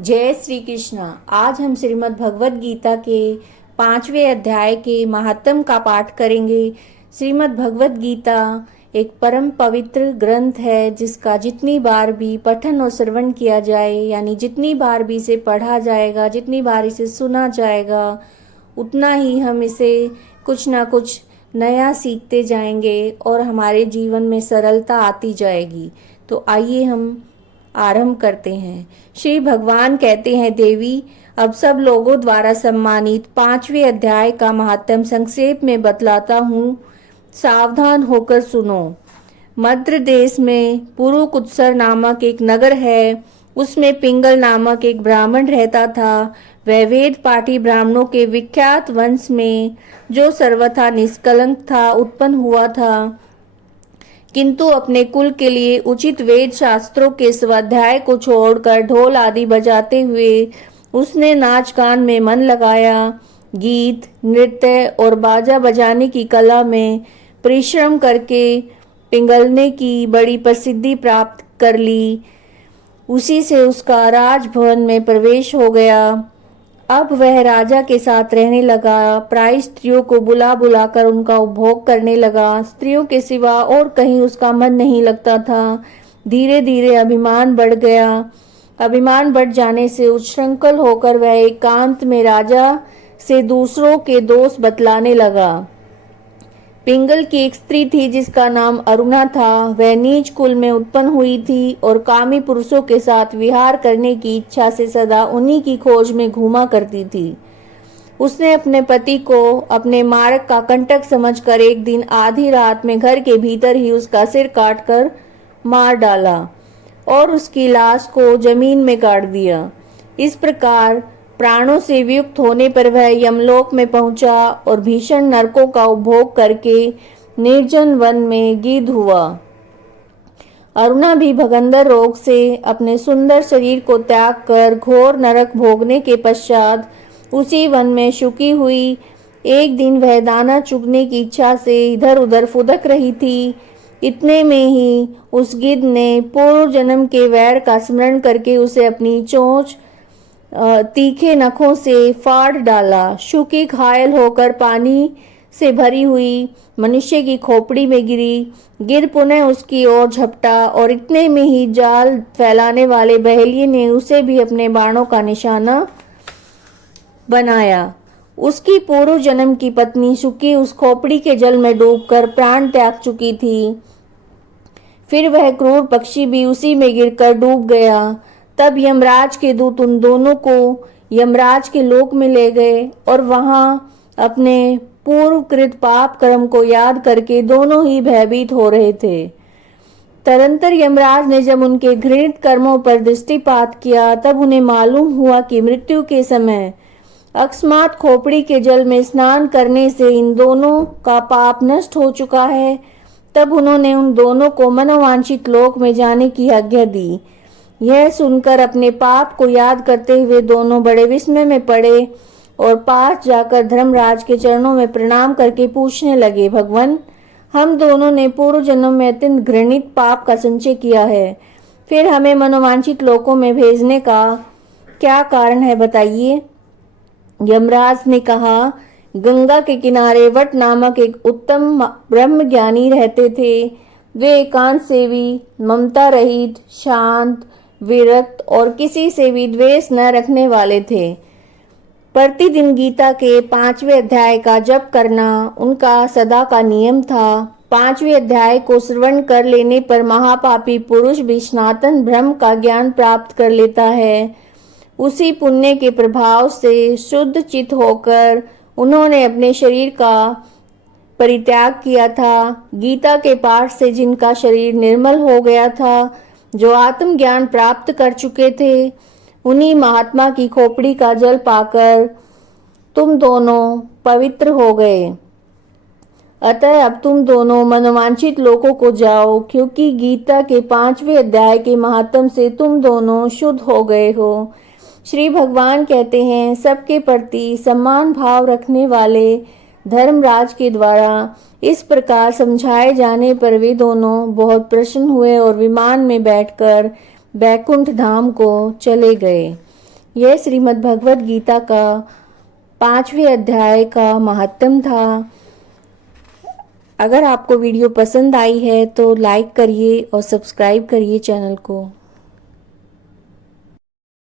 जय श्री कृष्ण। आज हम श्रीमद् भगवत गीता के 5वें अध्याय के महात्म का पाठ करेंगे। श्रीमद् भगवत गीता एक परम पवित्र ग्रंथ है, जिसका जितनी बार भी पठन और श्रवण किया जाए, यानी जितनी बार भी इसे पढ़ा जाएगा, जितनी बार इसे सुना जाएगा, उतना ही हम इसे कुछ ना कुछ नया सीखते जाएंगे और हमारे जीवन में सरलता आती जाएगी। तो आइए हम आरंभ करते हैं। श्री भगवान कहते हैं, देवी, अब सब लोगों द्वारा सम्मानित 5वें अध्याय का महात्म संक्षेप में बतलाता हूँ, सावधान होकर सुनो। मद्र देश में पुरुकुत्सर नामक एक नगर है। उसमें पिंगल नामक एक ब्राह्मण रहता था। वह वेद पाठी ब्राह्मणों के विख्यात वंश में, जो सर्वथा निष्कलंक था, उत्पन्न हुआ था, किंतु अपने कुल के लिए उचित वेद शास्त्रों के स्वाध्याय को छोड़कर ढोल आदि बजाते हुए उसने नाच गान में मन लगाया। गीत, नृत्य और बाजा बजाने की कला में परिश्रम करके पिंगलने की बड़ी प्रसिद्धि प्राप्त कर ली। उसी से उसका राजभवन में प्रवेश हो गया। अब वह राजा के साथ रहने लगा। प्राय स्त्रियों को बुला बुलाकर उनका उपभोग करने लगा। स्त्रियों के सिवा और कहीं उसका मन नहीं लगता था। धीरे धीरे अभिमान बढ़ गया। अभिमान बढ़ जाने से उच्छृंखल होकर वह एकांत में राजा से दूसरों के दोष बतलाने लगा। पिंगल की एक स्त्री थी जिसका नाम अरुणा था। वह नीच कुल में उत्पन्न हुई थी और कामी पुरुषों के साथ विहार करने की इच्छा से सदा उन्हीं की खोज में घूमा करती थी। उसने अपने पति को अपने मार्ग का कंटक समझकर एक दिन आधी रात में घर के भीतर ही उसका सिर काटकर मार डाला और उसकी लाश को जमीन में गाड़ दिया। इस प्रकार प्राणों से वियुक्त होने पर वह यमलोक में पहुंचा और भीषण नरकों का उपभोग करके निर्जन वन में गिद्ध हुआ। अरुणा भी भगंदर रोग से अपने सुंदर शरीर को त्याग कर घोर नरक भोगने के पश्चात उसी वन में शुकी हुई। एक दिन वह दाना चुगने की इच्छा से इधर उधर फुदक रही थी। इतने में ही उस गिद्ध ने पूर्व जन्म के वैर का स्मरण करके उसे अपनी चोंच तीखे नखों से फाड़ डाला। शुकी घायल होकर पानी से भरी हुई मनुष्य की खोपड़ी में गिरी। गिर पुनः उसकी ओर झपटा और इतने में ही जाल फैलाने वाले बहेलिये ने उसे भी अपने बाणों का निशाना बनाया। उसकी पूर्व जन्म की पत्नी शुकी उस खोपड़ी के जल में डूबकर प्राण त्याग चुकी थी। फिर वह क्रूर पक्षी भी उसी में गिरकर डूब गया। तब यमराज के दूत उन दोनों को यमराज के लोक में ले गए और वहां अपने पूर्वकृत पाप कर्म को याद करके दोनों ही भयभीत हो रहे थे। तदंतर यमराज ने जब उनके घृणित कर्मों पर दृष्टिपात किया, तब उन्हें मालूम हुआ कि मृत्यु के समय अकस्मात खोपड़ी के जल में स्नान करने से इन दोनों का पाप नष्ट हो चुका है। तब उन्होंने उन दोनों को मनोवांछित लोक में जाने की आज्ञा दी। यह सुनकर अपने पाप को याद करते हुए दोनों बड़े विस्मय में पड़े और पास जाकर धर्मराज के चरणों में प्रणाम करके पूछने लगे, भगवान, हम दोनों ने पूर्व जन्म में अत्यंत घृणित पाप का संचय किया है, फिर हमें मनोवांछित लोकों में भेजने का क्या कारण है, बताइए। यमराज ने कहा, गंगा के किनारे वट नामक एक उत्तम ब्रह्म ज्ञानी रहते थे। वे एकांत सेवी, ममता रहित, शांत, विरक्त और किसी से भी द्वेष न रखने वाले थे। प्रतिदिन गीता के 5वें अध्याय का जप करना उनका सदा का नियम था। 5वें अध्याय को श्रवण कर लेने पर महापापी पुरुष भी सनातन ब्रह्म का ज्ञान प्राप्त कर लेता है। उसी पुण्य के प्रभाव से शुद्ध चित होकर उन्होंने अपने शरीर का परित्याग किया था। गीता के पाठ से जिनका शरीर निर्मल हो गया था, जो आत्मज्ञान प्राप्त कर चुके थे, उन्हीं महात्मा की खोपड़ी का जल पाकर तुम दोनों पवित्र हो गए। अतः अब तुम दोनों मनोवांछित लोकों को जाओ, क्योंकि गीता के 5वें अध्याय के महात्म से तुम दोनों शुद्ध हो गए हो। श्री भगवान कहते हैं, सबके प्रति सम्मान भाव रखने वाले धर्मराज के द्वारा इस प्रकार समझाए जाने पर वे दोनों बहुत प्रसन्न हुए और विमान में बैठकर बैकुंठ धाम को चले गए। यह श्रीमद् भगवत गीता का 5वें अध्याय का महात्म था। अगर आपको वीडियो पसंद आई है तो लाइक करिए और सब्सक्राइब करिए चैनल को।